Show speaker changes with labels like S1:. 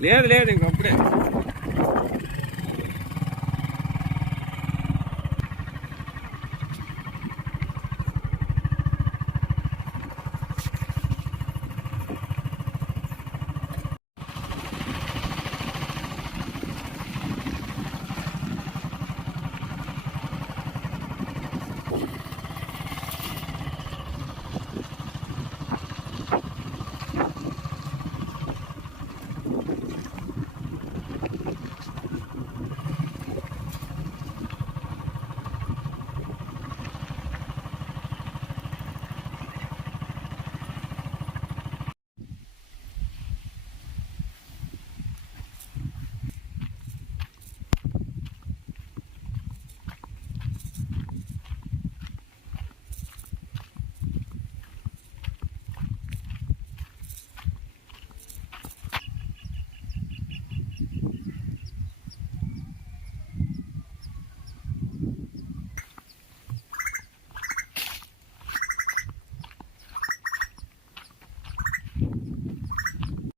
S1: లేదు లేదు ఇంక అప్పుడే